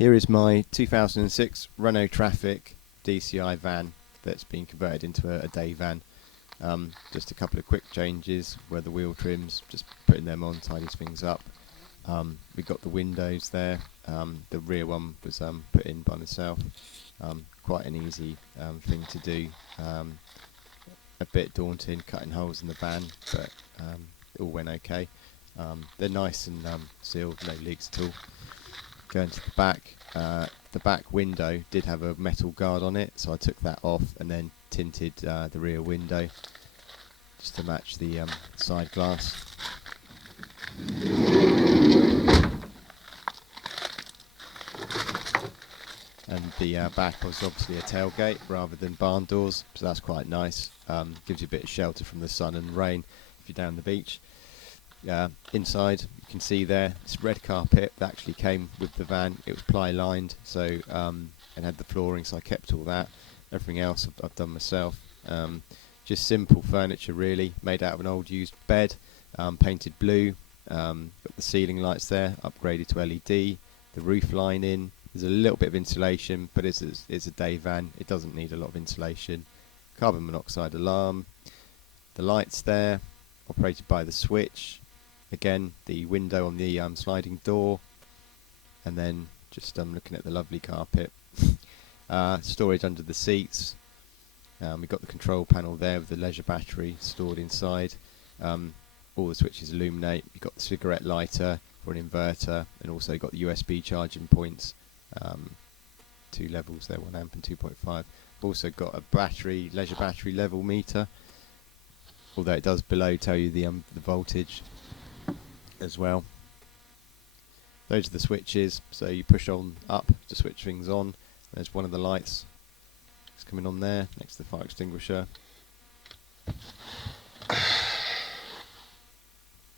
Here is my 2006 Renault Trafic DCI van that's been converted into a day van. Just a couple of quick changes where the wheel trims, just putting them on, tidies things up. We got the windows there. The rear one was put in by myself. Quite an easy thing to do. A bit daunting, cutting holes in the van, but it all went okay. They're nice and sealed, no leaks at all. Going to the back window did have a metal guard on it, so I took that off and then tinted the rear window just to match the side glass. And the back was obviously a tailgate rather than barn doors, so that's quite nice. Gives you a bit of shelter from the sun and rain if you're down the beach. Inside, you can see there, this red carpet that actually came with the van. It was ply lined, so and had the flooring, so I kept all that. Everything else I've done myself. Just simple furniture really, made out of an old used bed, painted blue. Got the ceiling lights there, upgraded to LED. The roof lining. There's a little bit of insulation, but it's a day van. It doesn't need a lot of insulation. Carbon monoxide alarm. The lights there, operated by the switch. Again, the window on the sliding door. And then just looking at the lovely carpet. Storage under the seats. We've got the control panel there with the leisure battery stored inside. All the switches illuminate. You've got the cigarette lighter for an inverter, and also got the USB charging points. 2 levels there, 1 amp and 2.5. Also got a leisure battery level meter, although it does below tell you the voltage as well. Those are the switches, so you push on up to switch things on. There's one of the lights. It's coming on there next to the fire extinguisher.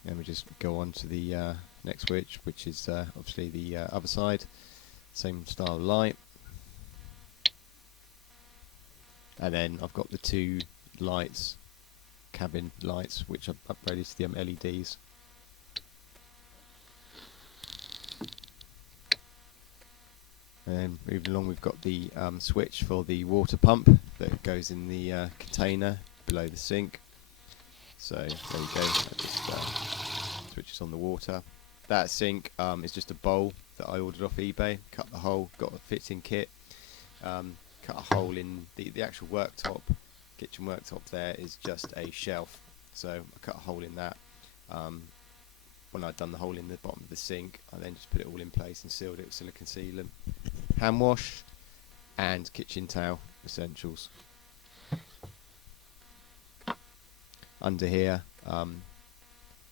And we just go on to the next switch, which is obviously the other side. Same style light. And then I've got the 2 lights, cabin lights, which I've upgraded to the LEDs. And then moving along, we've got the switch for the water pump that goes in the container below the sink. So there you go, that just switches on the water. That sink is just a bowl that I ordered off eBay. Cut the hole, got a fitting kit. Cut a hole in the actual worktop, kitchen worktop there is just a shelf. So I cut a hole in that. When I'd done the hole in the bottom of the sink, I then just put it all in place and sealed it with silicone sealant. Hand wash and kitchen towel essentials. Under here,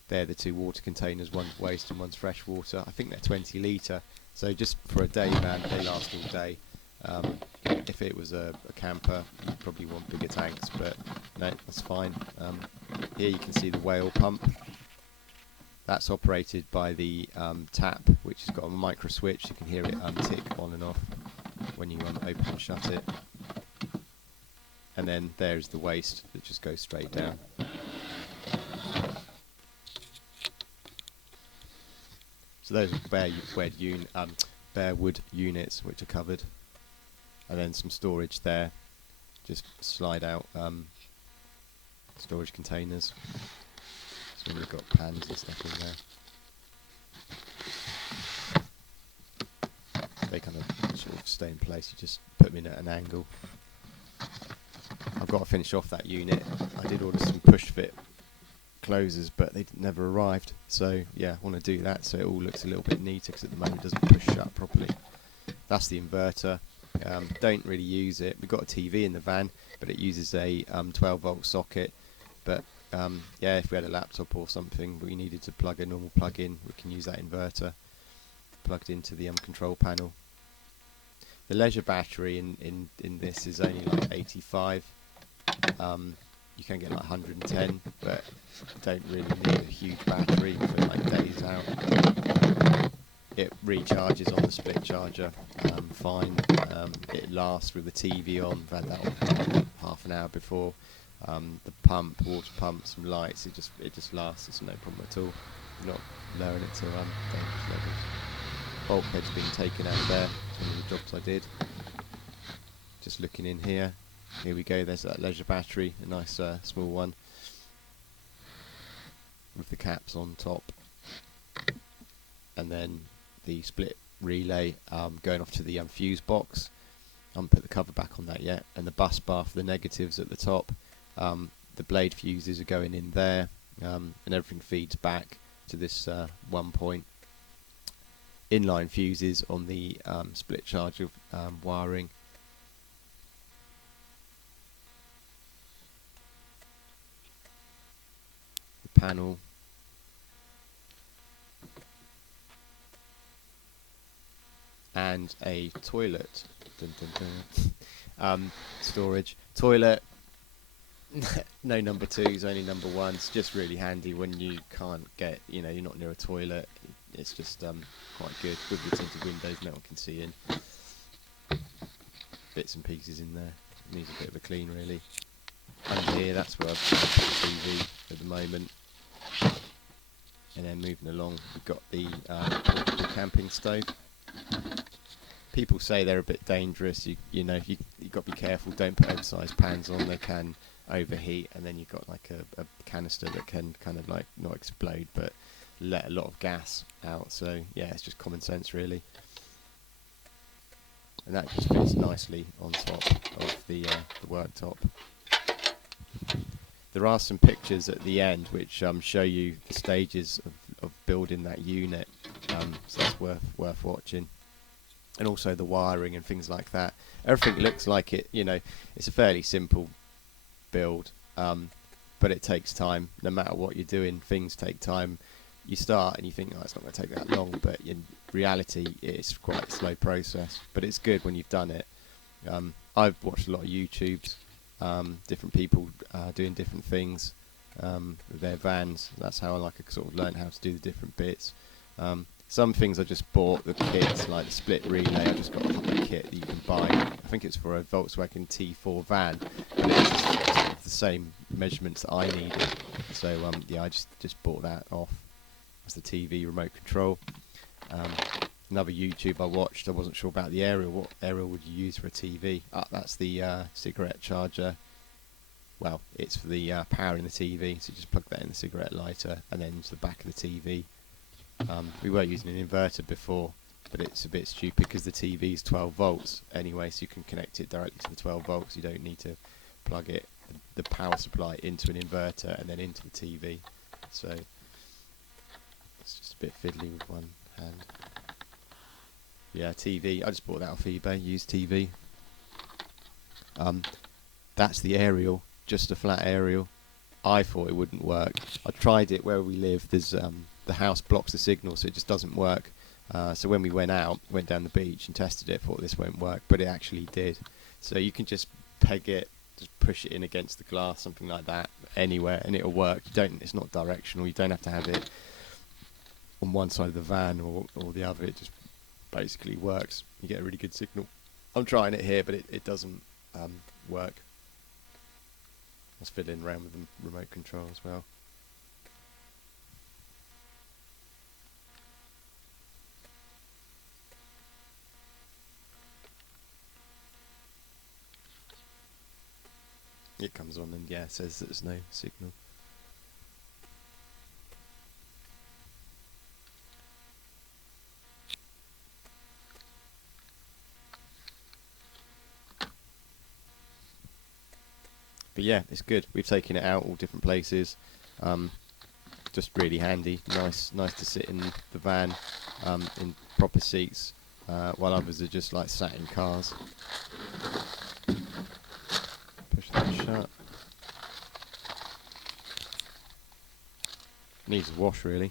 they're the 2 water containers, one's waste and one's fresh water. I think they're 20 litre, so just for a day van, they last all day. If it was a camper, you'd probably want bigger tanks, but no, that's fine. Here you can see the whale pump. That's operated by the tap, which has got a micro switch. You can hear it tick on and off when you open and shut it. And then there's the waste that just goes straight down. So those are bare wood units which are covered. And then some storage there, just slide out storage containers. So we've got pans and stuff in there. They kind of sort of stay in place, you just put them in at an angle. I've got to finish off that unit. I did order some push fit closers, but they never arrived. So yeah, I want to do that so it all looks a little bit neater, because at the moment it doesn't push shut properly. That's the inverter. Don't really use it. We've got a TV in the van, but it uses a 12 volt socket. But yeah, if we had a laptop or something we needed to plug a normal plug in, we can use that inverter plugged into the control panel. The leisure battery in this is only like 85. You can get like 110, but don't really need a huge battery for like days out. It recharges on the split charger fine. It lasts with the TV on. I've had that on half an hour before. The pump, water pump, some lights. It just lasts. It's no problem at all. I'm not lowering it to dangerous levels. bulkhead's been taken out there. One of the jobs I did. Just looking in here. Here we go, there's that leisure battery, a nice small one with the caps on top. And then the split relay going off to the fuse box. I haven't put the cover back on that yet. And the bus bar for the negatives at the top. The blade fuses are going in there, and everything feeds back to this 1 point. Inline fuses on the split charge of wiring. The panel. And a toilet. Dun, dun, dun. Storage. Toilet. No number twos, only number ones. Just really handy when you can't get, you're not near a toilet. It's just quite good. With the tinted windows, no one can see in. Bits and pieces in there. Needs a bit of a clean, really. Under here, that's where I've got the TV at the moment. And then moving along, we've got the portable camping stove. People say they're a bit dangerous. You've got to be careful. Don't put oversized pans on; they can overheat. And then you've got like a canister that can kind of like not explode, but let a lot of gas out. So yeah, it's just common sense, really. And that just fits nicely on top of the worktop. There are some pictures at the end which show you the stages of building that unit, so that's worth watching. And also the wiring and things like that. Everything looks like it, it's a fairly simple build, but it takes time. No matter what you're doing, things take time. You start and you think, oh, it's not going to take that long, but in reality, it's quite a slow process. But it's good when you've done it. I've watched a lot of YouTubes, different people doing different things with their vans. That's how I sort of learn how to do the different bits. Some things I just bought, the kits, like the split relay, I just got a kit that you can buy. I think it's for a Volkswagen T4 van, but it's just the same measurements that I needed. So yeah, I just bought that off. That's the TV remote control. Another YouTube I watched, I wasn't sure about the aerial. What aerial would you use for a TV? That's the cigarette charger. Well, it's for the powering the TV, so you just plug that in the cigarette lighter and then into the back of the TV. We were using an inverter before, but it's a bit stupid because the TV is 12 volts anyway, so you can connect it directly to the 12 volts. You don't need to plug the power supply into an inverter and then into the TV. So it's just a bit fiddly with one hand. Yeah, TV. I just bought that off eBay. Used TV. That's the aerial, just a flat aerial. I thought it wouldn't work. I tried it where we live. There's the house blocks the signal, so it just doesn't work. So when we went down the beach and tested it, thought this won't work, but it actually did. So you can just peg it, just push it in against the glass, something like that, anywhere, and it'll work. It's not directional. You don't have to have it on one side of the van or the other. It just basically works. You get a really good signal. I'm trying it here, but it doesn't work. I was fiddling around with the remote control as well. It comes on and yeah, it says that there's no signal. But yeah, it's good. We've taken it out all different places. Just really handy. Nice to sit in the van in proper seats, while others are just like sat in cars. Push that shut. Needs a wash, really.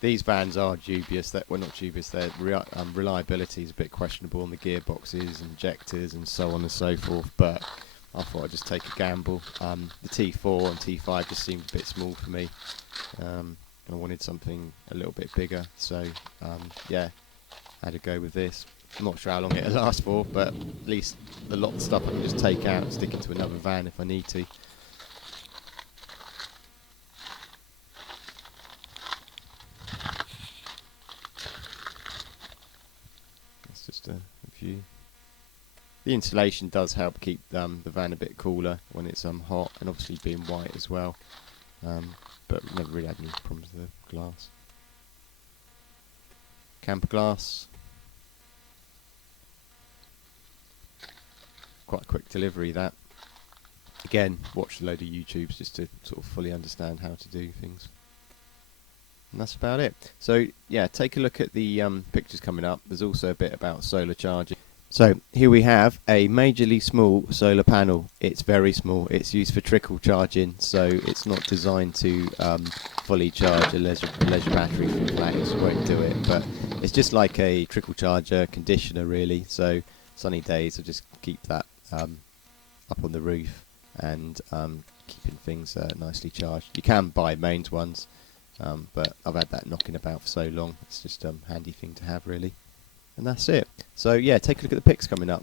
These vans are dubious. Well, not dubious. Their reliability is a bit questionable on the gearboxes, injectors, and so on and so forth. But I thought I'd just take a gamble. The T4 and T5 just seemed a bit small for me. I wanted something a little bit bigger. So yeah, I had to go with this. I'm not sure how long it'll last for, but at least a lot of stuff I can just take out and stick into another van if I need to. The insulation does help keep the van a bit cooler when it's hot, and obviously being white as well. But we've never really had any problems with the glass. Camper glass. Quite a quick delivery that. Again, watched a load of YouTubes just to sort of fully understand how to do things. And that's about it. So yeah, take a look at the pictures coming up. There's also a bit about solar charging. So here we have a majorly small solar panel. It's very small. It's used for trickle charging, so it's not designed to fully charge a leisure battery from flags. Won't do it, but it's just like a trickle charger conditioner really. So sunny days, I'll just keep that up on the roof and keeping things nicely charged. You can buy mains ones, but I've had that knocking about for so long. It's just a handy thing to have really. And that's it. So yeah, take a look at the pics coming up.